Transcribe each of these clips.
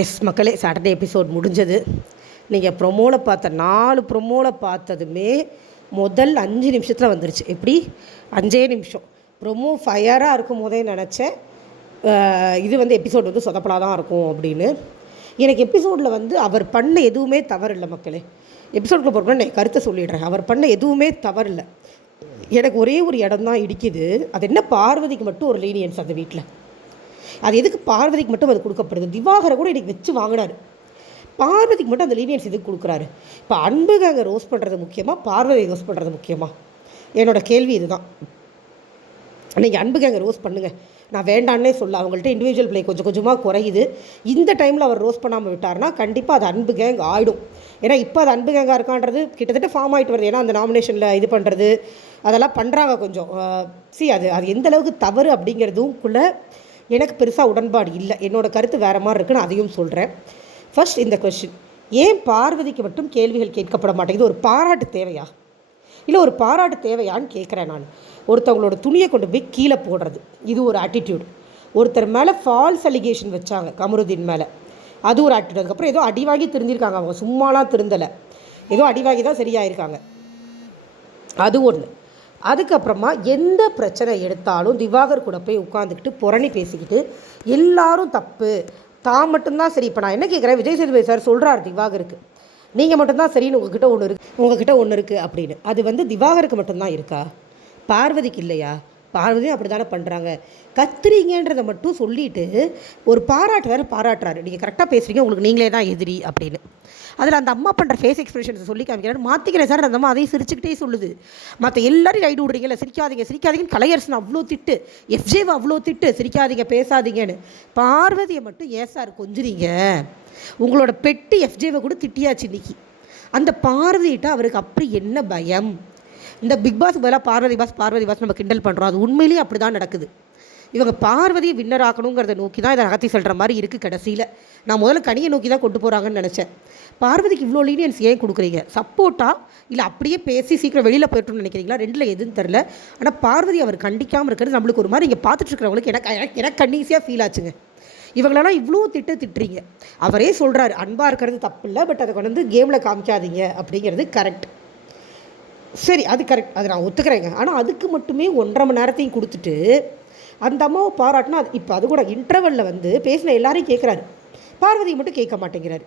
S மக்களே Saturday episode முடிஞ்சது. நீங்கள் ப்ரொமோவில் பார்த்த நாலு ப்ரொமோவில் பார்த்ததுமே முதல் அஞ்சு நிமிஷத்தில் வந்துருச்சு. எப்படி? அஞ்சே நிமிஷம். ப்ரொமோ ஃபயராக இருக்கும் போதே நினச்சேன். இது வந்து எபிசோட் வந்து சொதப்பலாக தான் இருக்கும் அப்படின்னு. எனக்கு எபிசோடில் வந்து அவர் பண்ண எதுவுமே தவறு இல்லை மக்களே எபிசோடுக்குள்ள போகிறோம்னா நான் கருத்தை சொல்லிடுறேன். அவர் பண்ண எதுவுமே தவறு இல்லை எனக்கு ஒரே ஒரு இடம் தான் இடிக்குது. அது என்ன பார்வதிக்கு மட்டும் ஒரு லீனியன்ஸ் அந்த வீட்டில் அது எதுக்கு பார்வதிக்கு மட்டும் அது கொடுக்கப்படுது? திவாகரை கூட இன்றைக்கி வச்சு வாங்கினாரு. பார்வதிக்கு மட்டும் அந்த லீனியன்ஸ் எதுக்கு கொடுக்குறாரு? இப்போ அன்புக்கு அங்கே ரோஸ் பண்ணுறது முக்கியமாக பார்வதி ரோஸ் பண்ணுறது முக்கியமாக என்னோட கேள்வி இதுதான். நீங்கள் அன்புக்கு அங்கே ரோஸ் பண்ணுங்கள் நான் வேண்டான்னே சொல்ல அவங்கள்ட்ட இண்டிவிஜுவல் ப்ளே கொஞ்சம் கொஞ்சமாக குறையுது. இந்த டைமில் அவர் ரோஸ் பண்ணாமல் விட்டார்னா கண்டிப்பாக அது அன்பு கேங் ஆகிடும் ஏன்னா இப்போ அது அன்பு கேங்காக இருக்கான்றது கிட்டத்தட்ட ஃபார்ம் ஆகிட்டு வருது. ஏன்னா அந்த நாமினேஷனில் இது பண்ணுறது அதெல்லாம் பண்ணுறாங்க கொஞ்சம். சி அது அது எந்த அளவுக்கு தவறு அப்படிங்கிறதுக்குள்ள எனக்கு பெருசாக உடன்பாடு இல்லை. என்னோட கருத்து வேறு மாதிரி இருக்குன்னு அதையும் சொல்கிறேன் ஃபர்ஸ்ட் இந்த கொஸ்டின் ஏன் பார்வதிக்கு மட்டும் கேள்விகள் கேட்கப்பட மாட்டேங்குது? ஒரு பாராட்டு தேவையா? இல்லை ஒரு பாராட்டு தேவையான்னு கேட்குறேன் நான். ஒருத்தவங்களோட துணியை கொண்டு போய் கீழே போடுறது. இது ஒரு ஆட்டிடியூட் ஒருத்தர் மேலே ஃபால்ஸ் அலிகேஷன் வச்சாங்க கமருதீன் மேலே. அது ஒரு ஆட்டிடியூட் அதுக்கப்புறம் ஏதோ அடி வாங்கி திருந்திருக்காங்க. அவங்க சும்மாலாம் திருந்தலை. ஏதோ அடி வாங்கி தான் சரியாயிருக்காங்க. அது ஒன்று அதுக்கப்புறமா எந்த பிரச்சனை எடுத்தாலும் திவாகர் கூட போய் உட்காந்துக்கிட்டு புரணி பேசிக்கிட்டு எல்லாரும் தப்பு. தான் மட்டும்தான் சரி. இப்போ நான் என்ன கேட்குறேன் விஜய் சேதுபதி சார் சொல்கிறார் திவாகருக்கு. நீங்கள் மட்டும்தான் சரின்னு உங்ககிட்ட ஒன்று இருக்கு உங்ககிட்ட ஒன்று இருக்குது அப்படின்னு. அது வந்து திவாகருக்கு மட்டும்தான் இருக்கா? பார்வதிக்கு இல்லையா? பார்வதியும் அப்படி தானே பண்ணுறாங்க கத்துறீங்கன்றதை மட்டும் சொல்லிவிட்டு ஒரு பாராட்டு வேறு பாராட்டுறாரு நீங்கள் கரெக்டாக பேசுகிறீங்க உங்களுக்கு நீங்களே தான் எதிரி அப்படின்னு. அதில் அந்த அம்மா பண்ணுற ஃபேஸ் எக்ஸ்பிரஷன்ஸை சொல்லி காமிக்கிறாரு. மாற்றிக்கிறேன் சார் அந்த அம்மா அதையும் சிரிச்சுக்கிட்டே சொல்லுது. மற்ற எல்லாரையும் ரைடு விடுறீங்கல்ல சிரிக்காதீங்க சிரிக்காதீங்கன்னு கலையரசன் அவ்வளோ திட்டு எஃப்ஜேவை அவ்வளோ திட்டு சிரிக்காதீங்க பேசாதீங்கன்னு. பார்வதியை மட்டும் ஏன் சார் கொஞ்சுறீங்க? உங்களோட பெட்டு எஃப்ஜேவை கூட திட்டியாச்சு இன்னைக்கு. அந்த பார்வதிகிட்ட அவருக்கு அப்படி என்ன பயம்? இந்த பிக் பாஸ் பதிலாக பார்வதி பாஸ் பார்வதி பாஸ் நம்ம கிண்டல் பண்ணுறோம் அது உண்மையிலேயே அப்படி தான் நடக்குது. இவங்க பார்வதியை வின்னர் ஆக்கணுங்கிறத நோக்கி தான் இதை நகர்த்தி சொல்கிற மாதிரி இருக்குது கடைசியில். நான் முதல்ல கனியை நோக்கி தான் கொண்டு போகிறாங்கன்னு நினச்சேன். பார்வதிக்கு இவ்வளோ லீனியன்ஸ் ஏன் கொடுக்குறீங்க? சப்போர்ட்டா இல்லை அப்படியே பேசி சீக்கிரம் வெளியில் போயிட்டோம்னு நினைக்கிறீங்களா? ரெண்டில் எதுன்னு தெரில ஆனால் பார்வதி அவர் கண்டிக்காமல் இருக்கிறது நம்மளுக்கு ஒரு மாதிரி இங்கே பார்த்துட்டு இருக்கிறவங்களுக்கு எனக்கு எனக்கு எனக்கு கண்ணீசியாக ஃபீல் ஆச்சுங்க. இவங்களெல்லாம் இவ்வளோ திட்டு திட்டுறீங்க. அவரே சொல்கிறாரு அன்பாக இருக்கிறது தப்பு இல்லை பட் அதை கொண்டு வந்து கேமில் காமிக்காதீங்க அப்படிங்கிறது கரெக்ட் சரி அது கரெக்ட் அது நான் ஒத்துக்கிறேங்க. ஆனால் அதுக்கு மட்டுமே ஒன்றரை மணி நேரத்தையும் கொடுத்துட்டு அந்த அம்மாவை பாராட்டினா அது இப்போ அது கூட இன்டர்வலில் வந்து பேசின எல்லாரையும் கேட்குறாரு பார்வதி மட்டும் கேட்க மாட்டேங்கிறாரு.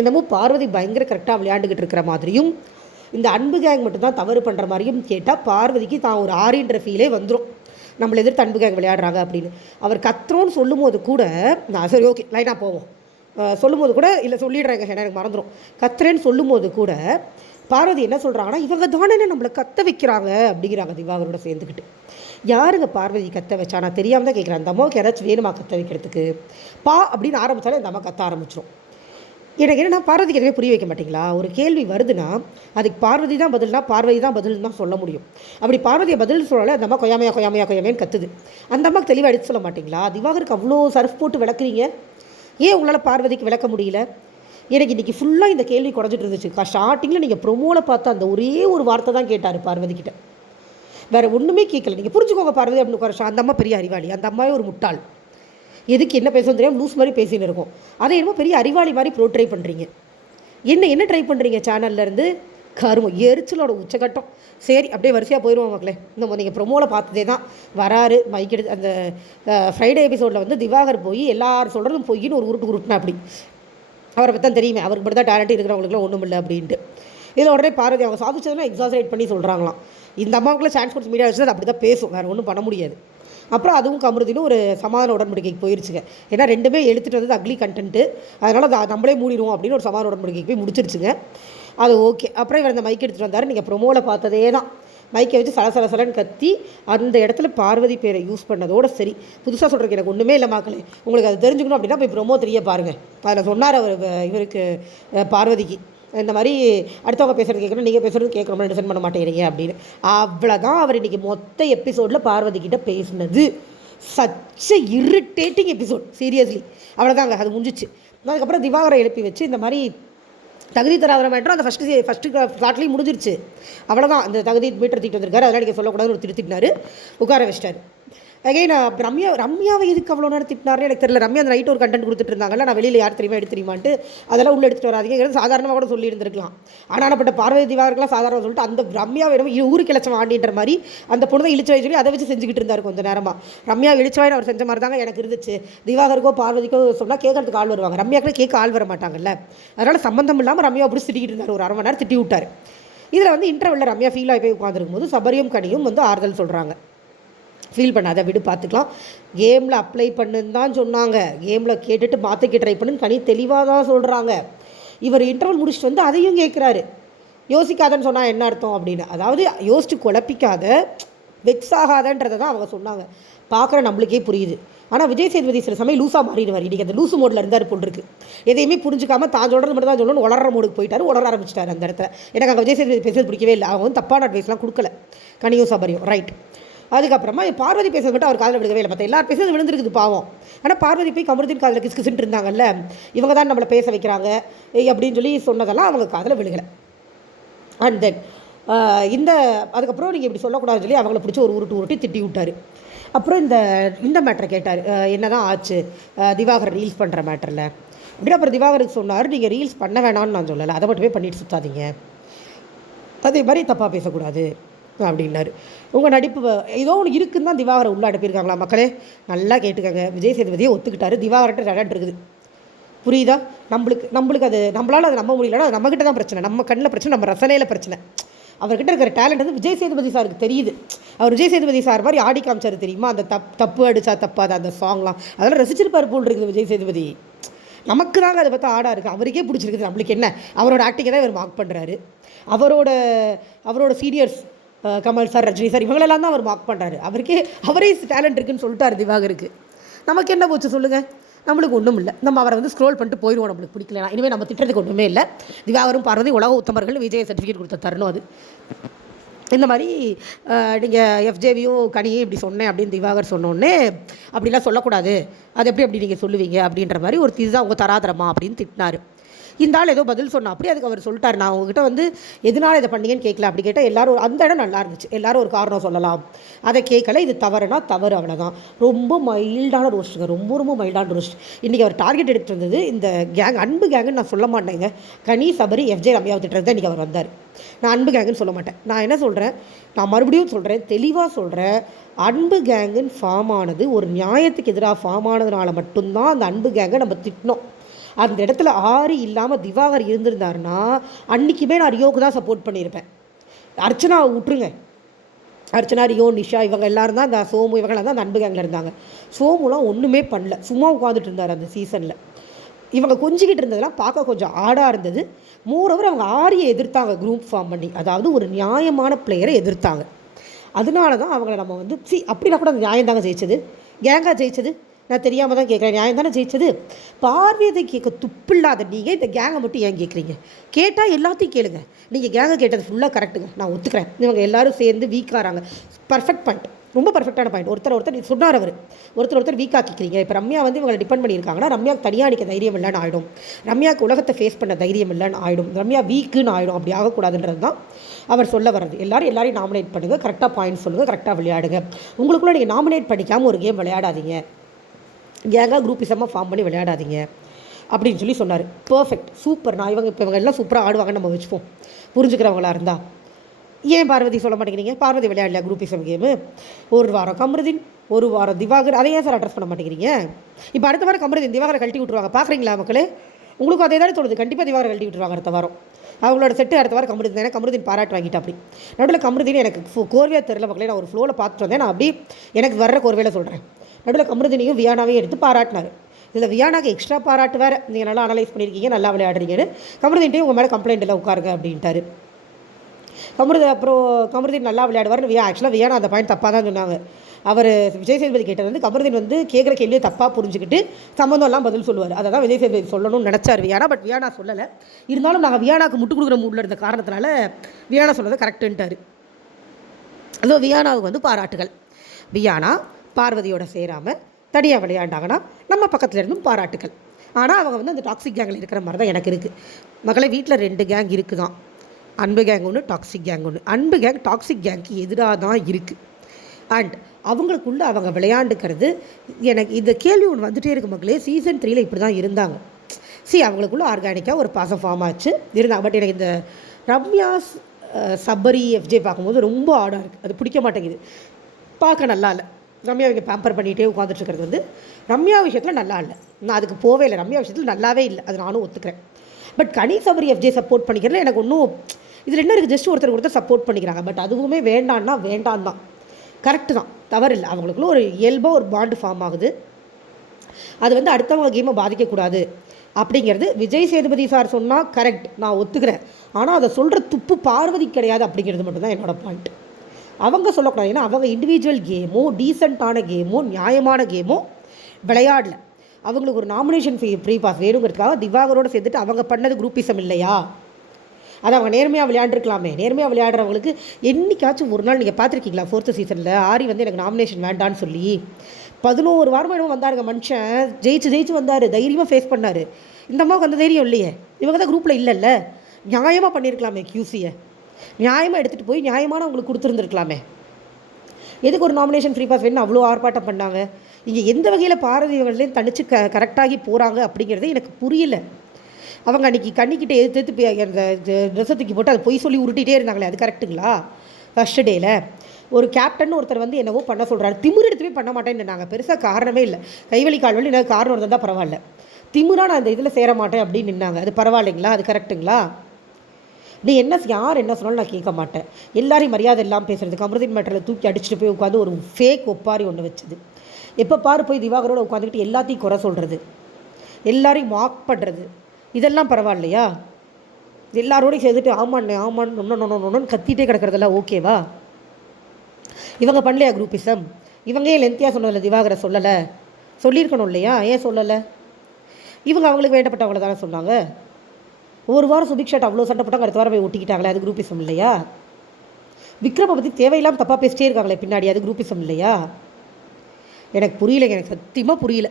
என்னமோ பார்வதி பயங்கர கரெக்டாக விளையாண்டுக்கிட்டு இருக்கிற மாதிரியும் இந்த அன்பு கேங் மட்டும்தான் தவறு பண்ணுற மாதிரியும் கேட்டால் பார்வதிக்கு தான் ஒரு ஆறின்ற ஃபீலே வந்துடும் நம்மளை எதிர்த்து அன்பு கேங் விளையாடுறாங்க அப்படின்னு. அவர் கத்துறோன்னு சொல்லும்போது கூட நான் சரி ஓகே லைனாக போவோம். சொல்லும்போது கூட இல்லை சொல்லிடுறேங்க எனக்கு மறந்துடும் கத்துறேன்னு சொல்லும்போது கூட பார்வதி என்ன சொல்கிறாங்கன்னா இவங்க தானே நம்மளை கத்த வைக்கிறாங்க அப்படிங்கிறாங்க திவாகரோட சேர்ந்துக்கிட்டு யாருங்க பார்வதி கத்த வச்சா? நான் தெரியாமல் தான் கேட்குறேன் அந்த அம்மாவுக்கு யாராச்சும் வேணுமா கத்த வைக்கிறதுக்கு? பா அப்படின்னு ஆரம்பித்தாலே அந்த அம்மா கத்த ஆரம்பிச்சிடும் எனக்கு என்னன்னா பார்வதிக்கு எதுவுமே புரிய வைக்க மாட்டிங்களா? ஒரு கேள்வி வருதுன்னா அதுக்கு பார்வதி தான் பதில்னா பார்வதி தான் பதில் தான் சொல்ல முடியும். அப்படி பார்வதியை பதில் சொல்லலை அந்த அம்மா கொயாமையா கொயாமையா கொயாமையான்னு கத்துது. அந்த அம்மாக்கு தெளிவாக எடுத்து சொல்ல மாட்டிங்களா? திவாகருக்கு அவ்வளோ சர்ஃப் போட்டு விளக்குறீங்க. ஏன் உங்களால் பார்வதிக்கு விளக்க முடியல? எனக்கு இன்றைக்கி ஃபுல்லாக இந்த கேள்வி குறைஞ்சிட்டு இருந்துச்சு. ஸ்டார்டிங்கில் நீங்கள் ப்ரொமோவில் பார்த்த அந்த ஒரே ஒரு வார்த்தை தான் கேட்டார் பார்வதி கிட்ட வேறு ஒன்றுமே கேட்கல நீங்கள் புரிஞ்சுக்கோங்க பார்வதி அப்படின்னு குறைச்சா அந்த அம்மா பெரிய அறிவாளி அந்த அம்மாவே ஒரு முட்டாள். எதுக்கு என்ன பேசணும் தெரியாமல் லூஸ் மாதிரி பேசின்னு இருக்கும். அதை என்னமோ பெரிய அறிவாளி மாதிரி ப்ரோ ட்ரை பண்ணுறீங்க என்ன என்ன ட்ரை பண்ணுறீங்க சேனல்லேருந்து கருமம் எரிச்சலோட உச்சகட்டம். சரி அப்படியே வரிசையாக போயிடுவோம் மக்களே. இந்த நீங்கள் ப்ரொமோவில் பார்த்ததே தான். வராரு மைக் எடுத்து அந்த ஃப்ரைடே எபிசோடில் வந்து திவாகர் போய் எல்லாரும் சொல்கிறதும் பொய்ன்னு ஒரு உருட்டு உருட்டுனா அப்படி. அவரை பற்றி தான் தெரியுமே. அவருக்கு மட்டும் தான் டேலண்ட் இருக்கிறவங்களுக்குலாம் ஒன்றும் இல்லை அப்படின்ட்டு. இதில் உடனே பார்வதி அவங்க சாதிச்சதுன்னா எக்ஸாசரேட் பண்ணி சொல்கிறாங்களாம் இந்த அம்மாவுக்குள்ள சான்ஸ் கொடுத்து மீடியா வச்சு அது அப்படி தான் பேசும். வேறு ஒன்றும் பண்ண முடியாது. அப்புறம் அதுவும் கமருதினும் ஒரு சமாதான உடன்படிக்கைக்கு போயிருச்சுங்க. ஏன்னா ரெண்டுமே எடுத்துகிட்டு வந்தது அக்லி கண்டென்ட்டு அதனால் அதை நம்மளே மூடிடுவோம் அப்படின்னு ஒரு சமாதான உடன்படிக்கைக்கு போய் முடிச்சிருச்சுங்க. அது ஓகே அப்புறம் இவர் அந்த மைக் எடுத்துகிட்டு வந்தார். நீங்கள் ப்ரொமோவில் பார்த்ததே தான். மைக்கை வச்சு சல கத்தி அந்த இடத்துல பார்வதி பேரை யூஸ் பண்ணதோட சரி. புதுசாக சொல்கிறதுக்கு எனக்கு ஒன்றுமே இல்லை மக்களே. உங்களுக்கு அது தெரிஞ்சுக்கணும் அப்படின்னா போய் ப்ரொமோ தெரிய பாருங்கள் அதில் சொன்னார் அவர் இவருக்கு பார்வதிக்கு. இந்த மாதிரி அடுத்தவங்க பேசுகிறது கேட்கணும் நீங்கள் பேசுகிறது கேட்கணும் டிசைன் பண்ண மாட்டேங்கிறீங்க அப்படின்னு. அவ்வளோதான் அவர் இன்றைக்கி மொத்த எபிசோடில் பார்வதி கிட்ட பேசினது. சச்ச இரிட்டேட்டிங் எபிசோட் சீரியஸ்லி அவ்வளோதாங்க அது முடிஞ்சிச்சு. அதுக்கப்புறம் திவாகரை எழுப்பி வச்சு இந்த மாதிரி தகுதி தராதர மேட்டரும் அந்த ஃபஸ்ட்டு ஃபஸ்ட்டு ஃப்ளாட்லேயும் முடிஞ்சிருச்சு. அவ்வளோதான் அந்த தகுதி மீட்டர் தூக்கிட்டு வந்திருக்காரு அதெல்லாம் நீங்கள் சொல்லக்கூடாதுன்னு ஒரு திருத்தினாரு உட்கார வச்சிட்டாரு. அகைன் ரம்யா ரம்யாவை எதுக்கு அவ்வளோ நேரம் திட்டினாருன்னு எனக்கு தெரியல. ரம்யா அந்த நைட் ஒரு கண்டென்ட் கொடுத்துட்டு இருந்தாங்கல்ல நான் வெளியில் யார் தெரியுமா எடுத்து தெரியுமான்ட்டு அதெல்லாம் உள்ள எடுத்துட்டு வராதீங்க. சாதாரணமாக கூட சொல்லி இருந்திருக்கலாம். ஆனாப்பட்ட பார்வதி திவாகர்லாம் சாதாரணமாக சொல்லிட்டு அந்த ரம்யாவை வேணும் ஊரு கிளச்சம் ஆண்டின்ற மாதிரி அந்த பொண்ணு தான் இழிச்சவாய் சொல்லி அதை வச்சு செஞ்சுக்கிட்டு இருந்தார் கொஞ்சம் நேரமாக ரம்யா இழிச்சவாய் அவர் செஞ்ச மாதிரி தாங்க எனக்கு இருந்துச்சு. திவாகருக்கோ பார்வதிக்கோ சொன்னால் கேட்கறதுக்கு ஆள் வருவாங்க. ரம்யாக்கு கேட்க ஆள் வர மாட்டாங்கல்ல. அதனால் சம்மந்தம் இல்லாமல் ரம்யா அப்படி திட்டிக்கிட்டு இருந்தார். ஒரு அரை மணி நேரம் திட்டி விட்டார். இதில் வந்து இன்டர்வெல்ல ரம்யா ஃபீல் ஆகி போய் உட்காந்துருக்கும் போது சபரியும் கனியும் வந்து ஆறுதல் சொல்கிறாங்க ஃபீல் பண்ணாத விடு பார்த்துக்கலாம். கேமில் அப்ளை பண்ணுன்னு தான் சொன்னாங்க. கேமில் கேட்டுட்டு மாற்றிக்க ட்ரை பண்ணுன்னு கனி தெளிவாக தான் சொல்கிறாங்க இவர் இன்டர்வல் முடிச்சுட்டு வந்து அதையும் கேட்குறாரு யோசிக்காதன்னு சொன்னால் என்ன அர்த்தம் அப்படின்னு? அதாவது யோசிச்சு குழப்பிக்காத வெக்ஸ் ஆகாதன்றதை தான் அவங்க சொன்னாங்க. பார்க்குற நம்மளுக்கே புரியுது. ஆனால் விஜய் சேதுபதி சில சமயம் லூஸாக மாறிடுவார். இன்றைக்கி அந்த லூசு மோடில் இருந்தார் போல் எதையுமே புரிஞ்சுக்காம தான் சொல்கிறது மட்டும் தான் சொல்லணும் உளர மோடுக்கு போயிட்டார் உளர ஆரம்பிச்சிட்டார் அந்த இடத்துல. எனக்கு அங்கே விஜய் சேதுபதி பேசுறது பிடிக்கவே இல்லை. அவங்க வந்து தப்பான அட்வைஸ்லாம் கொடுக்கல. கனியும் சபரியும் ரைட் அதுக்கப்புறமா பார்வதி பேசுறது மட்டும் அவர் காதில் விழுகவே இல்லை. மற்ற எல்லாரும் பேசுறது விழுந்திருக்குது பாவம். ஆனால் பார்வதி போய் கமருதீன் காதில் கிஸ் கிசுன்னு இருந்தாங்கல்ல இவங்க தான் நம்மளை பேச வைக்கிறாங்க அப்படின்னு சொல்லி சொன்னதெல்லாம் அவங்க காதில் விழுகலை. அண்ட் தென் இந்த அதுக்கப்புறம் நீங்கள் இப்படி சொல்லக்கூடாதுன்னு சொல்லி அவங்கள பிடிச்சி ஒரு உருட்டு உருட்டி திட்டி விட்டார். அப்புறம் இந்த இந்த மேட்டரை கேட்டார். என்ன தான் ஆச்சு? திவாகர் ரீல்ஸ் பண்ணுற மேட்டரில் அப்படின்னு அப்புறம் திவாகருக்கு சொன்னார் நீங்கள் ரீல்ஸ் பண்ண வேணாம்னு நான் சொல்லலை. அதை மட்டுமே பண்ணிட்டு சுத்தாதீங்க. அதே மாதிரி தப்பாக பேசக்கூடாது. அப்படின்னாரு. உங்கள் நடிப்பு ஏதோ ஒன்று இருக்குன்னு தான் திவாகரை உள்ள அனுப்பியிருக்காங்களா மக்களே? நல்லா கேட்டுக்கங்க. விஜய் சேதுபதியை ஒத்துக்கிட்டாரு. திவாகர்கிட்ட ரெடாட் இருக்குது. புரியுதா? நம்மளுக்கு நம்மளுக்கு அது நம்மளால் அதை நம்ப முடியலன்னா அது நம்மக்கிட்ட தான் பிரச்சனை. நம்ம கண்ணில் பிரச்சனை நம்ம ரசனையில் பிரச்சனை. அவர்கிட்ட இருக்கிற டேலண்ட் வந்து விஜய் சேதுபதி சாருக்கு தெரியுது. அவர் விஜய் சேதுபதி சார் மாதிரி ஆடி காமிச்சாரு தெரியுமா? அந்த தப் தப்பு அடிச்சா தப்பாத அந்த சாங்லாம் அதெல்லாம் ரசிச்சிருப்பார் போல் இருக்குது விஜய் சேதுபதி. நமக்கு தாங்க அதை பார்த்தா ஆடாக இருக்குது அவருக்கே பிடிச்சிருக்குது. நம்மளுக்கு என்ன? அவரோட ஆக்டிங்கை தான் இவர் மார்க் பண்ணுறாரு அவரோட அவரோட seniors Kamal sir Rajini sir இவங்களெல்லாம் தான் அவர் மார்க் பண்ணுறாரு அவருக்கே அவரே டேலண்ட் இருக்குன்னு சொல்லிட்டாரு திவாகருக்கு. நமக்கு என்ன போச்சு சொல்லுங்கள் நம்மளுக்கு ஒன்றும் இல்லை. நம்ம அவரை வந்து ஸ்க்ரோல் பண்ணிட்டு போயிடுவோம் நம்மளுக்கு பிடிக்கல இனிமேல் நம்ம திட்டுறதுக்கு ஒன்றுமே இல்லை. திவாகரும் பார்வதி உலக உத்தமர்கள் விஜய் சர்டிஃபிகேட் கொடுத்த தரணும் அது. இந்த மாதிரி நீங்கள் எஃப்ஜேவியும் கனியும் இப்படி சொன்னேன் அப்படின்னு திவாகர் சொன்னோடனே அப்படிலாம் சொல்லக்கூடாது. அது எப்படி அப்படி நீங்கள் சொல்லுவீங்க அப்படின்ற மாதிரி ஒரு இதுதான் உங்கள் தராதரமா? அப்படின்னு திட்டினாரு. இந்த ஆள் ஏதோ பதில் சொன்னா அப்படி அதுக்கு அவர் சொல்லிட்டார். நான் உங்ககிட்ட வந்து எதனால இதை பண்ணீங்கன்னு கேட்கல அப்படி கேட்டால் எல்லாரும் அந்த இடம் நல்லா இருந்துச்சு. எல்லாரும் ஒரு காரணம் சொல்லலாம். அதை கேட்கல இது தவறுனா தவறு அவ்வளோதான் ரொம்ப மைல்டான ரோஸ்ட்டுங்க ரொம்ப ரொம்ப மைல்டான ரோஸ்ட் இன்றைக்கி அவர் டார்கெட் எடுத்துட்டு வந்தது இந்த கேங் அன்பு கேங்குன்னு நான் சொல்ல மாட்டேங்க. கனி சபரி எஃப்ஜே ரம்யாவை திட்டுறது தான் இன்றைக்கி அவர் வந்தார். நான் அன்பு கேங்குன்னு சொல்ல மாட்டேன். நான் என்ன சொல்கிறேன் நான் மறுபடியும் சொல்கிறேன் தெளிவாக சொல்கிறேன் அன்பு கேங்குன்னு ஃபார்ம் ஆனது ஒரு நியாயத்துக்கு எதிராக ஃபார்ம் ஆனதுனால மட்டும்தான் அந்த அன்பு கேங்கை நம்ம திட்டினோம். அந்த இடத்துல ஆரி இல்லாமல் திவாகர் இருந்திருந்தாருன்னா அன்றைக்குமே நான் ரியோவுக்கு தான் சப்போர்ட் பண்ணியிருப்பேன். அர்ச்சனாவை விட்டுருங்க அர்ச்சனா ரியோ நிஷா இவங்க எல்லாரும் தான் இந்த சோமு இவங்களாம் தான் அந்த அன்பு கேங்கில் இருந்தாங்க. சோமுலாம் ஒன்றுமே பண்ணல. சும்மா உட்காந்துட்டு இருந்தார் அந்த சீசனில் இவங்க கொஞ்சிக்கிட்டு இருந்ததெல்லாம் பார்க்க கொஞ்சம் ஆடாக இருந்தது. மூரவர் அவங்க ஆரியை எதிர்த்தாங்க குரூப் ஃபார்ம் பண்ணி. அதாவது ஒரு நியாயமான பிளேயரை எதிர்த்தாங்க. அதனால தான் அவங்கள நம்ம வந்து சி அப்படின்னா கூட அந்த நியாயம் தாங்க ஜெயிச்சது. கேங்கா ஜெயிச்சது. நான் தெரியாமல் தான் கேட்குறேன் நியாயம் தானே ஜெயிச்சது? பார்வையதை கேட்க துப்பில்லாத நீங்கள் இந்த கேங்கை மட்டும் ஏன் கேட்குறீங்க கேட்டால் எல்லாத்தையும் கேளுங்க. நீங்கள் கேங்கை கேட்டது ஃபுல்லாக கரெக்டுங்க நான் ஒத்துக்கிறேன். இவங்க எல்லாரும் சேர்ந்து வீக்காகிறாங்க பர்ஃபெக்ட் பாயிண்ட் ரொம்ப பர்ஃபெக்டான பாயிண்ட் ஒருத்தர் ஒருத்தர் சொன்னார் அவர். ஒருத்தர் ஒருத்தர் வீக் ஆக்கிக்கிறீங்க. இப்போ ரம்யா வந்து இவங்களை டிபெண்ட் பண்ணியிருக்காங்கன்னா ரம்யாவுக்கு தனியாக நிற்க தைரியம் இல்லைன்னு ஆகிடும் ரம்யாவுக்கு உலகத்தை ஃபேஸ் பண்ண தைரியம் இல்லைன்னு ஆகிடும் ரம்யா வீக்குன்னு ஆகிடும் அப்படி ஆகக்கூடாதுன்றது தான் அவர் சொல்ல வர்றது. எல்லாரும் எல்லாரையும் நாமினேட் பண்ணுங்கள் கரெக்டாக பாயிண்ட் சொல்லுங்கள் கரெக்டாக விளையாடுங்க. உங்களுக்குள்ளே நீங்கள் நாமினேட் பண்ணிக்காமல் ஒரு கேம் விளையாடாதீங்க. கேங்காக குரூப்பிசமாக ஃபார்ம் பண்ணி விளையாடாதீங்க. அப்படின்னு சொல்லி சொன்னார். பர்ஃபெக்ட் சூப்பர் நான் இவங்க இப்போ இவங்க எல்லாம் சூப்பராக ஆடுவாங்கன்னு நம்ம வச்சுப்போம். புரிஞ்சுக்கிறவங்களா இருந்தால் ஏன் பார்வதி சொல்ல மாட்டேங்கிறீங்க? பார்வதி விளையாடலையா குரூப்பிசம் கேமு ஒரு வாரம் கமருதீன் ஒரு வாரம் திவாகர். அதை ஏன் சார் அட்ரஸ் பண்ண மாட்டேங்கிறீங்க? இப்போ அடுத்த வாரம் கமருதீன் திவாகரை கழட்டி விட்டுருவாங்க. பார்க்குறீங்களா மக்களே? உங்களுக்கும் அதே தானே தோணுது. கண்டிப்பாக திவாகரை கழட்டி விட்டுருவாங்க அடுத்த வாரம். அவங்களோட செட்டு அடுத்த வாரம் கமருதீன் ஏன்னா கமருதீன் பாராட்டு வாங்கிட்டு அப்படி. நடுவில் கமருதீன் எனக்கு கோர்வையாக தெரியல மக்களே. நான் ஒரு ஃப்ளோவில் பார்த்துட்டு வந்தேன். நான் அப்படி எனக்கு வர்ற கோர்வையில் சொல்கிறேன் நடுவில் கமருதினியும் வியானாவையும் எடுத்து பாராட்டினார். இதில் வியானாக்கு எக்ஸ்ட்ரா பாராட்டு வேறு. நீங்கள் நல்லா அனலைஸ் பண்ணியிருக்கீங்க நல்லா விளையாடுறீங்கன்னு. கமருதின்ட்டே உங்கள் மேலே கம்ப்ளைண்ட் இல்லை உட்காருங்க அப்படின்ட்டாரு. கமருதி அப்புறம் கமருதீன் நல்லா விளையாடுவார்னு வியா ஆக்சுவலாக வியானா அந்த பாயிண்ட் தப்பாக தான் சொன்னாங்க. அவர் விஜய் சேதுபதி கேட்டது வந்து கமருதீன் வந்து கேட்குற கேள்வியை தப்பாக புரிஞ்சுக்கிட்டு சம்மந்தம்லாம் பதில் சொல்லுவார். அதை தான் விஜய் சேதுபதி சொல்லணும்னு நினச்சார் வியானா பட் வியானா சொல்லலை. இருந்தாலும் நாங்கள் வியானாக்கு முட்டு கொடுக்குற மூடில் இருந்த காரணத்தினால வியானா சொல்கிறது கரெக்டுன்ட்டார் அதோ வியானாவுக்கு வந்து பாராட்டுகள். வியானா பார்வதியோட சேராமல் தனியாக விளையாண்டாங்கன்னா நம்ம பக்கத்தில் இருந்தும் பாராட்டுகள் ஆனால் அவங்க வந்து அந்த டாக்ஸிக் கேங்கில் இருக்கிற மாதிரி தான் எனக்கு இருக்குது மகளே வீட்டில் ரெண்டு கேங் இருக்குதான். அன்பு கேங் ஒன்று டாக்ஸிக் கேங் ஒன்று அன்பு கேங் டாக்ஸிக் கேங்க்கு எதிராக தான் இருக்குது அண்ட் அவங்களுக்குள்ள அவங்க விளையாண்டுக்கிறது எனக்கு இந்த கேள்வி ஒன்று வந்துகிட்டே இருக்கு மக்களே. சீசன் த்ரீயில் இப்படி தான் இருந்தாங்க. சி அவங்களுக்குள்ள ஆர்கானிக்காக ஒரு பாசம் ஃபார்ம் ஆச்சு. இருந்தாங்க. பட் எனக்கு இந்த ரம்யாஸ் சபரி எஃப்ஜே பார்க்கும்போது ரொம்ப ஆடாக இருக்குது அது பிடிக்க மாட்டேங்குது. பார்க்க நல்லா இல்லை. ரம்யா இங்கே பேம்பர் பண்ணிகிட்டே உட்காந்துட்ருக்கிறது வந்து ரம்யா விஷயத்தில் நல்லா இல்லை. நான் அதுக்கு போவே இல்லை. ரம்யா விஷயத்தில் நல்லாவே இல்லை. அது நானும் ஒத்துக்கிறேன். But Ghani Sabari FJ support பண்ணிக்கிறதுல எனக்கு ஒன்றும் இதில் என்ன இருக்குது ஜஸ்ட் ஒருத்தர் ஒருத்தர் சப்போர்ட் பண்ணிக்கிறாங்க. பட் அதுவுமே வேண்டான்னா வேண்டாம் தான். கரெக்டு தான். தவறு இல்லை. அவங்களுக்குள்ள ஒரு இயல்பாக ஒரு பாண்டு ஃபார்ம் ஆகுது. அது வந்து அடுத்தவங்க கேமை பாதிக்கக்கூடாது அப்படிங்கிறது விஜய் சேதுபதி சார் சொன்னால் கரெக்ட் நான் ஒத்துக்கிறேன். ஆனால் அதை சொல்கிற துப்பு பார்வதி கிடையாது அப்படிங்கிறது மட்டும்தான் என்னோடய பாயிண்ட் அவங்க சொல்லக்கூடாது. ஏன்னா அவங்க இண்டிவிஜுவல் கேமோ டீசெண்டான கேமோ நியாயமான கேமோ விளையாடல. அவங்களுக்கு ஒரு நாமினேஷன் ஃபீ ஃப்ரீ பாஸ் வேணுங்கிறதுக்காக திவாகரோடு சேர்த்துட்டு அவங்க பண்ணது குரூப்பிசம் இல்லையா? அது அவங்க நேர்மையாக விளையாண்டுருக்கலாமே. நேர்மையாக விளையாடுறவங்களுக்கு என்றைக்காச்சும் ஒரு நாள் நீங்கள் பார்த்துருக்கீங்களா ஃபோர்த்து சீசனில் ஆரி வந்து எனக்கு நாமினேஷன் வேண்டான்னு சொல்லி. பதினோரு வாரமாக என்னமோ வந்தாருங்க மனுஷன். ஜெயிச்சு ஜெயிச்சு வந்தார். தைரியமாக ஃபேஸ் பண்ணார். இந்த அம்மாவுக்கு அந்த தைரியம் இல்லையே. இவங்க தான் குரூப்பில் இல்லைல்ல. நியாயமாக பண்ணியிருக்கலாமே கியூசியை நியாயமாக எடுத்துகிட்டு போய் நியாயமான உங்களுக்கு கொடுத்துருந்துருக்கலாமே. எதுக்கு ஒரு நாமினேஷன் ஃப்ரீ பாஸ் வேணும் அவ்வளோ ஆர்ப்பாட்டம் பண்ணாங்க? இங்கே எந்த வகையில் பாரதியவர்கள்லேயும் தனித்து தனிச்சு க கரெக்டாகி போகிறாங்க அப்படிங்கிறது எனக்கு புரியல. அவங்க அன்றைக்கி கண்ணிக்கிட்ட எடுத்து எடுத்து அந்த ட்ரெஸ்ஸை தூக்கி போட்டு அதை பொய் சொல்லி உருட்டிகிட்டே இருந்தாங்களே அது கரெக்ட்டுங்களா ஃபஸ்ட்டு டேயில் ஒரு கேப்டன் ஒருத்தர் வந்து என்னவோ பண்ண சொல்கிறாரு திமிர் எடுத்துமே பண்ண மாட்டேன்னு நாங்கள் பெருசாக காரணமே இல்லை. கைவழி கால்வழி எனக்கு காரணம் இருந்தால் பரவாயில்ல. திமிரா நான் அந்த இதில் சேர மாட்டேன் அப்படின்னு நின்னாங்க. அது பரவாயில்லைங்களா? அது கரெக்ட்டுங்களா நீ என்ன யார் என்ன சொன்னாலும் நான் கேட்க மாட்டேன். எல்லாரையும் மரியாதை இல்லாமல் பேசுகிறதுக்கு அமிர்தின் மேட்டரில் தூக்கி அடிச்சுட்டு போய் உட்காந்து ஒரு ஃபேக் ஒப்பாரி ஒன்று வச்சுது. எப்போ பாரு போய் திவாகரோட உட்காந்துக்கிட்டு எல்லாத்தையும் குறை சொல்கிறது எல்லாரையும் மாக் பண்ணுறது இதெல்லாம் பரவாயில்லையா? எல்லாரோடையும் சேர்த்துட்டு ஆமாண்ணே ஆமான்னு ஒன்று ஒன்று கத்திட்டே கிடக்கிறதெல்லாம் ஓகேவா இவங்க பண்ணலையா குரூப்பிசம் இவங்க ஏன் லென்த்தியாக சொன்னதில்ல திவாகரை சொல்லலை? சொல்லியிருக்கணும் இல்லையா? ஏன் சொல்லலை? இவங்க அவங்களுக்கு வேண்டப்பட்டவங்கள தானே சொன்னாங்க? ஒரு வாரம் சுபிக்ஷாட் அவ்வளோ சண்டை போட்டாங்க அடுத்த வாரம் போய் ஒட்டிக்கிட்டாங்களே அது குரூப்பிசம் இல்லையா? விக்ரமை பற்றி தேவையில்லாமல் தப்பாக பேசிட்டே இருக்காங்களே பின்னாடி அது குரூப்பிசம் இல்லையா? எனக்கு புரியல எனக்கு சத்தியமாக புரியல.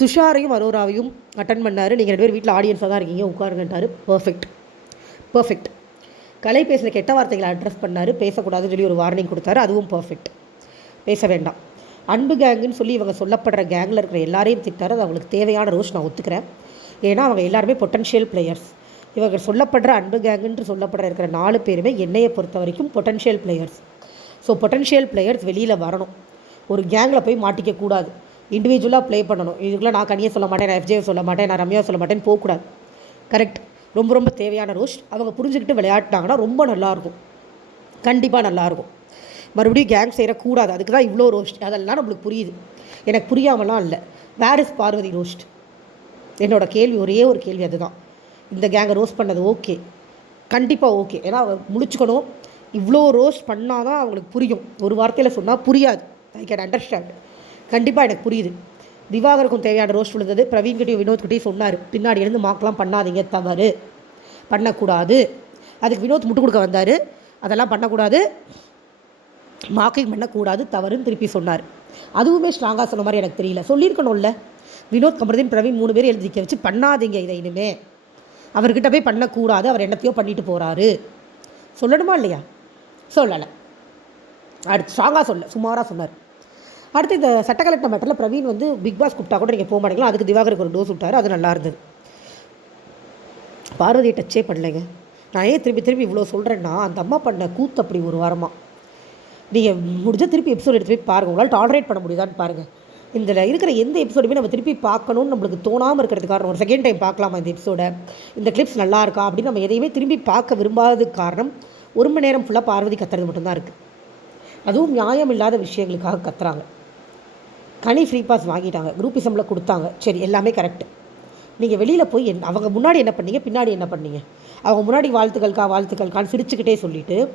துஷாரையும் அரோராவையும் அட்டன் பண்ணார். நீங்கள் ரெண்டு பேர் வீட்டில் ஆடியன்ஸாக தான் இருக்கீங்க உட்காருங்கட்டாரு பர்ஃபெக்ட் பர்ஃபெக்ட் கலை பேசுகிற கெட்ட வார்த்தைகளை அட்ரஸ் பண்ணார். பேசக்கூடாதுன்னு சொல்லி ஒரு வார்னிங் கொடுத்தாரு. அதுவும் பர்ஃபெக்ட் பேச வேண்டாம். அன்பு கேங்குன்னு சொல்லி இவங்க சொல்லப்படுற கேங்கில் இருக்கிற எல்லாரையும் திட்டார். அது அவங்களுக்கு தேவையான ரோஸ் நான் ஒத்துக்கிறேன். ஏன்னா அவங்க எல்லாருமே பொட்டன்ஷியல் பிளேயர்ஸ் இவங்க சொல்லப்படுற அன்பு கேங்குன்று சொல்லப்படுற இருக்கிற நாலு பேருமே என்னையை பொறுத்த வரைக்கும் potential players so potential players வெளியில் வரணும். ஒரு கேங்கில் போய் மாட்டிக்க கூடாது. இண்டிவிஜுவலாக ப்ளே பண்ணணும். இதுக்குலாம் நான் கனியை சொல்ல மாட்டேன் நான் எஃப்ஜே சொல்ல மாட்டேன் நான் ரம்யா சொல்ல மாட்டேன்னு போகக்கூடாது. கரெக்ட் ரொம்ப ரொம்ப தேவையான ரோஸ்ட் அவங்க புரிஞ்சுக்கிட்டு விளையாடினாங்கன்னா ரொம்ப நல்லாயிருக்கும் கண்டிப்பாக நல்லாயிருக்கும் மறுபடியும் கேங் செய்யக்கூடாது அதுக்கு தான் இவ்வளோ ரோஸ்ட் அதெல்லாம் நம்மளுக்கு புரியுது. எனக்கு புரியாமலாம் இல்லை. வேர் இஸ் பார்வதி ரோஸ்ட் என்னோடய கேள்வி ஒரே ஒரு கேள்வி அதுதான். இந்த கேங்கை ரோஸ்ட் பண்ணது ஓகே கண்டிப்பாக ஓகே ஏன்னா முடிச்சுக்கணும். இவ்வளோ ரோஸ்ட் பண்ணால் தான் அவங்களுக்கு புரியும். ஒரு வார்த்தையில் சொன்னால் புரியாது. ஐ கேன் அண்டர்ஸ்டாண்ட் கண்டிப்பாக எனக்கு புரியுது. திவாகருக்கும் தேவையான ரோஸ்ட் விழுந்தது. பிரவீன்கிட்டையும் வினோத்கிட்டையும் சொன்னார். பின்னாடி எழுந்து மார்க்லாம் பண்ணாதீங்க. தவறு. பண்ணக்கூடாது. அதுக்கு வினோத் முட்டு கொடுக்க வந்தார். அதெல்லாம் பண்ணக்கூடாது. மார்க்கிங் பண்ணக்கூடாது. தவறுன்னு திருப்பி சொன்னார். அதுவுமே ஸ்ட்ராங்காக சொன்ன மாதிரி எனக்கு தெரியல. சொல்லியிருக்கணும்ல. வினோத் கமருதீன் பிரவீன் மூணு பேர் எழுதிக்க வச்சு பண்ணாதீங்க இதை இனிமே. அவர்கிட்ட போய் பண்ணக்கூடாது அவர் என்னத்தையோ பண்ணிட்டு போகிறாரு சொல்லணுமா இல்லையா? சொல்லலை. அடுத்து ஸ்ட்ராங்காக சொல்ல சுமாராக சொன்னார். அடுத்து இந்த சட்ட கலெக்டர் மேட்டரில் பிரவீன் வந்து பிக் பாஸ் கூப்பிட்டா கூட நீங்கள் போக மாட்டீங்களா? அதுக்கு திவாகருக்கு ஒரு டோஸ் விட்டார் அது நல்லா இருந்தது. பார்வதியை டச்சே பண்ணலைங்க. நான் ஏன் திருப்பி திருப்பி இவ்வளோ சொல்கிறேன்னா அந்த அம்மா பண்ண கூத்து அப்படி ஒரு வாரமாக நீங்கள் முடிஞ்ச திருப்பி எபிசோட் எடுத்து போய் பாருங்கள் உங்களால் டாலரேட் பண்ண முடியுதான்னு பாருங்கள் இதில் இருக்கிற எந்த எபிசோடுமே நம்ம திருப்பி பார்க்கணும்னு நம்மளுக்கு தோணாமல் இருக்கிறது காரணம் ஒரு செகண்ட் டைம் பார்க்கலாமா இந்த எபிசோடை இந்த கிளிப்ஸ் நல்லா இருக்கா? அப்படின்னு நம்ம எதையுமே திரும்பி பார்க்க விரும்பாததுக்கு காரணம் ஒரு மணி நேரம் ஃபுல்லாக பார்வதி கத்துறது மட்டும்தான் இருக்குது அதுவும் நியாயம் இல்லாத விஷயங்களுக்காக கத்துறாங்க. கனி ஃப்ரீ பாஸ் வாங்கிட்டாங்க குரூப்பிசமில் கொடுத்தாங்க. சரி எல்லாமே கரெக்டு நீங்கள் வெளியில் போய் என் அவங்க முன்னாடி என்ன பண்ணீங்க பின்னாடி என்ன பண்ணீங்க? அவங்க முன்னாடி வாழ்த்துக்கள்க்கா வாழ்த்துக்கள்கான்னு சிரிச்சுக்கிட்டே சொல்லிவிட்டு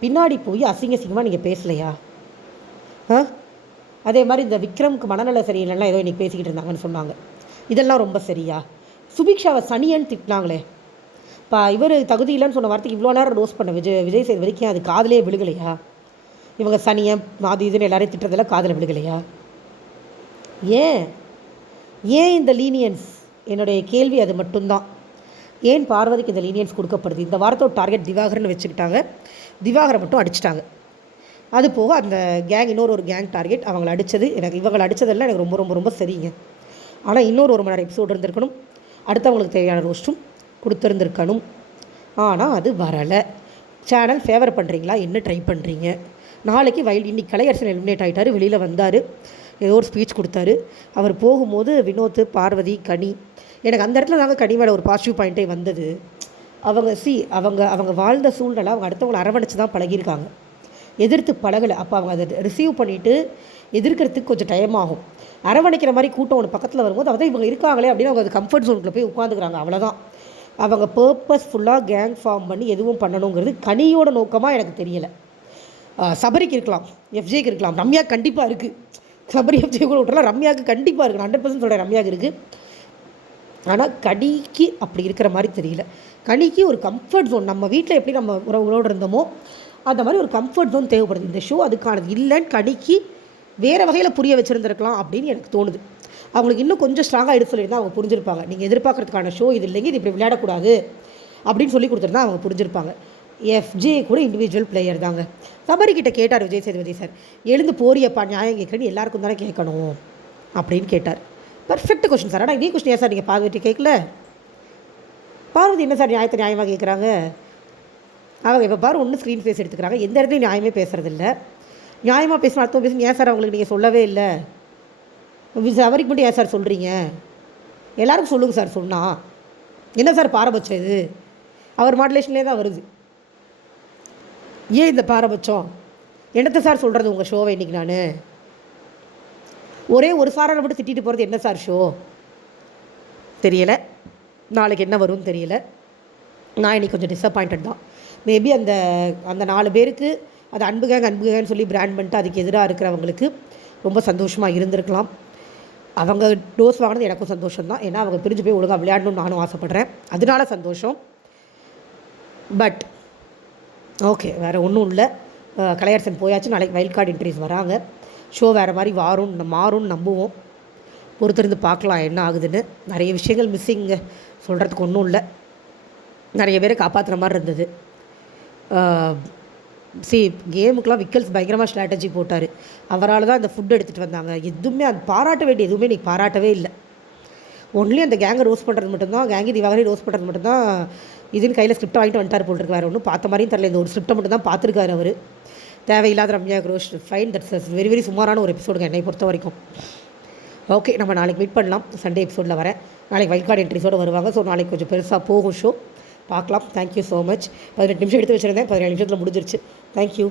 பின்னாடி போய் அசிங்க அசிங்கமாக நீங்கள் பேசலையா? ஆ? அதே மாதிரி இந்த விக்ரம்க்கு மனநல சரியில்லைன்னா ஏதோ இன்றைக்கி பேசிக்கிட்டு இருந்தாங்கன்னு சொன்னாங்க. இதெல்லாம் ரொம்ப சரியா? சுபிக்ஷாவை சனியன்னு திட்டினாங்களே. இப்போ இவர் தகுதி இல்லைன்னு சொன்ன வார்த்தைக்கு இவ்வளோ நேரம் ரோஸ் பண்ண விஜய் விஜய் வரைக்கும் அது காதலே விழுகலையா? இவங்க சனியன் அது இதுன்னு எல்லாரையும் திட்டுறதெல்லாம் காதில் விழுகலையா? ஏன்? ஏன் இந்த லீனியன்ஸ்? என்னுடைய கேள்வி அது மட்டும்தான். ஏன் பார்வதிக்கு இந்த லீனியன்ஸ் கொடுக்கப்படுது? இந்த வாரத்தோட டார்கெட் திவாகர்னு வச்சுக்கிட்டாங்க. திவாகரை மட்டும் அடிச்சிட்டாங்க. அது போக அந்த கேங் இன்னொரு ஒரு கேங் டார்கெட் அவங்கள அடித்தது எனக்கு இவங்களை அடித்ததெல்லாம் எனக்கு ரொம்ப ரொம்ப ரொம்ப சரிங்க. ஆனால் இன்னொரு ஒரு மணி நேரம் எபிசோடு இருந்திருக்கணும். அடுத்தவங்களுக்கு தேவையான ரோஸ்ட்டும் கொடுத்துருந்துருக்கணும். ஆனால் அது வரலை. சேனல் ஃபேவர் பண்ணுறீங்களா என்ன ட்ரை பண்ணுறீங்க நாளைக்கு வயல் இன்னைக்கு கலையரசன் எலிமினேட் ஆகிட்டார் வெளியில் வந்தார். ஏதோ ஒரு ஸ்பீச் கொடுத்தாரு. அவர் போகும்போது வினோத் பார்வதி கனி. எனக்கு அந்த இடத்துல தாங்க கனி மேலே ஒரு பாசிட்டிவ் பாயிண்ட்டே வந்தது. அவங்க சி அவங்க அவங்க வாழ்ந்த சூழ்நிலை அவங்க அடுத்தவங்களை அரவணைச்சு தான் பழகியிருக்காங்க. எதிர்த்து பழகலை. அப்போ அவங்க அதை ரிசீவ் பண்ணிவிட்டு எதிர்க்கிறதுக்கு கொஞ்சம் டைம் ஆகும். அரவணைக்கிற மாதிரி கூட்டம் ஒன்று பக்கத்தில் வரும்போது அதான் இவங்க இருக்காங்களே அப்படின்னு அவங்க அது கம்ஃபர்ட் ஜோனுக்குள்ளே போய் உட்காந்துக்கிறாங்க அவ்வளோதான் அவங்க பர்பஸ்ஃபுல்லாக கேங் ஃபார்ம் பண்ணி எதுவும் பண்ணணுங்கிறது கனியோட நோக்கமாக எனக்கு தெரியலை. சபரிக்கு இருக்கலாம். எஃப்ஜேக்கு இருக்கலாம். ரம்யா கண்டிப்பாக இருக்குது சபரி எஃப்ஜே கூட விட்டுலாம் ரம்யாவுக்கு கண்டிப்பாக இருக்குது ஹண்ட்ரட் பர்சன்ட் சொல்கிறேன் ரம்யாவுக்கு இருக்குது ஆனால் கனிக்கு அப்படி இருக்கிற மாதிரி தெரியல. கனிக்கு ஒரு கம்ஃபர்ட் ஜோன் நம்ம வீட்டில் எப்படி நம்ம உறவுகளோடு இருந்தோமோ அந்த மாதிரி ஒரு கம்ஃபர்ட் ஜோன் தேவைப்படுது. இந்த ஷோ அதுக்கானது இல்லைன்னு கணிக்கு வேறு வகையில் புரிய வச்சுருந்துருக்கலாம் அப்படின்னு எனக்கு தோணுது. அவங்களுக்கு இன்னும் கொஞ்சம் ஸ்ட்ராங்காக எடுத்து சொல்லியிருந்தா அவங்க புரிஞ்சிருப்பாங்க. நீங்கள் எதிர்பார்க்குறதுக்கான ஷோ இது இல்லைங்க இது இப்படி விளையாடக்கூடாது அப்படின்னு சொல்லி கொடுத்துருந்தா அவங்க புரிஞ்சிருப்பாங்க. எஃப்ஜே கூட இண்டிவிஜுவல் பிளேயர் தாங்க. கிட்ட கேட்டார் விஜய் சேதுபதி சார் எழுந்து போறியப்பா நியாயம் கேட்குறேன்னு எல்லாருக்கும் தானே கேட்கணும்? அப்படின்னு கேட்டார். Perfect question sir. ஆனால் இதே கொஸ்டின் ஏன் சார் நீங்கள் பார்வதி கேட்கல? பார்வதி என்ன சார் நியாயத்தை நியாயமாக கேட்குறாங்க? அவங்க இப்போ பாரு ஒன்று ஸ்க்ரீன் ஃபேஸ் எடுத்துக்கிறாங்க. எந்த இடத்துலையும் நியாயமே பேசுறதில்ல. நியாயமாக பேசணும் அர்த்தம் பேசுங்க ஏன் சார் அவங்களுக்கு நீங்கள் சொல்லவே இல்லை? அவருக்கு மட்டும் ஏன் சார் சொல்கிறீங்க எல்லாருக்கும் சொல்லுங்கள் சார் சொன்னால் என்ன சார் பாரபட்சம் இது? அவர் மாடுலேஷன்லேயே தான் வருது. ஏன் இந்த பாரபட்சம்? என்னத்தை சார் சொல்கிறது உங்கள் ஷோவை இன்றைக்கி நான்? ஒரே ஒரு சாரை மட்டும் திட்டிட்டு போகிறது என்ன சார் ஷோ தெரியலை. நாளைக்கு என்ன வரும்னு தெரியல. நான் இன்னைக்கு கொஞ்சம் டிசப்பாயிண்டட் தான். மேபி அந்த அந்த நாலு பேருக்கு அது அன்பு கேங் அன்பு கேங்னு சொல்லி பிராண்ட் பண்ணிட்டு அதுக்கு எதிராக இருக்கிறவங்களுக்கு ரொம்ப சந்தோஷமாக இருந்திருக்கலாம். அவங்க டோஸ் வாங்கினது எனக்கும் சந்தோஷம் தான் ஏன்னா அவங்க பிரிஞ்சு போய் ஒழுங்காக விளையாடணும்னு நானும் ஆசைப்பட்றேன். அதனால சந்தோஷம். பட் ஓகே வேறு ஒன்றும் இல்லை. கலையரசன் போயாச்சு. நாளைக்கு வைல்ட் கார்டு என்ட்ரிஸ் வராங்க. ஷோ வேறு மாதிரி வாரும் மாறும்னு நம்புவோம். பொறுத்திருந்து பார்க்கலாம் என்ன ஆகுதுன்னு. நிறைய விஷயங்கள் மிஸ்ஸிங்க சொல்கிறதுக்கு ஒன்றும் இல்லை. நிறைய பேரை காப்பாற்றுற மாதிரி இருந்தது. சி கேமுக்கெலாம் விக்கல்ஸ் பயங்கரமாக ஸ்ட்ராட்டஜி போட்டார். அவரால் தான் அந்த ஃபுட் எடுத்துகிட்டு வந்தாங்க. எதுவுமே அது பாராட்ட வேண்டிய எதுவுமே நீ பாராட்டவே இல்லை. ஒன்லி அந்த கேங்கை ரோஸ் பண்ணுறது மட்டும்தான் கேங்கி திவாகரி ரோஸ் பண்ணுறது மட்டும்தான் இதுன்னு கையில் ஸ்கிரிப்ட் வாங்கிட்டு வந்துட்டார் போல் ஒன்றும் பார்த்த மாதிரியும் தெரில இந்த ஒரு ஸ்கிரிப்டை மட்டும் தான் பார்த்துருக்காரு அவர். தேவையில்லாத ரம்யா க்ரோஷ் ஃபைன் தட்ஸ் வெரி வெரி சுமாரான ஒரு எபிசோடுங்க என்னை பொறுத்த வரைக்கும். ஓகே நம்ம நாளைக்கு மீட் பண்ணலாம். சண்டே எபிசோடில் வரேன். நாளைக்கு வைல்ட் கார்டு என்ட்ரிஸோடு வருவாங்க. ஸோ நாளைக்கு கொஞ்சம் பெருசாக போகும் ஷோ பார்க்கலாம். தேங்க்யூ ஸோ மச் பதினெட்டு நிமிஷம் எடுத்து வச்சுருந்தேன். பதினேழு நிமிஷத்தில் முடிஞ்சிருச்சு. தேங்க்யூ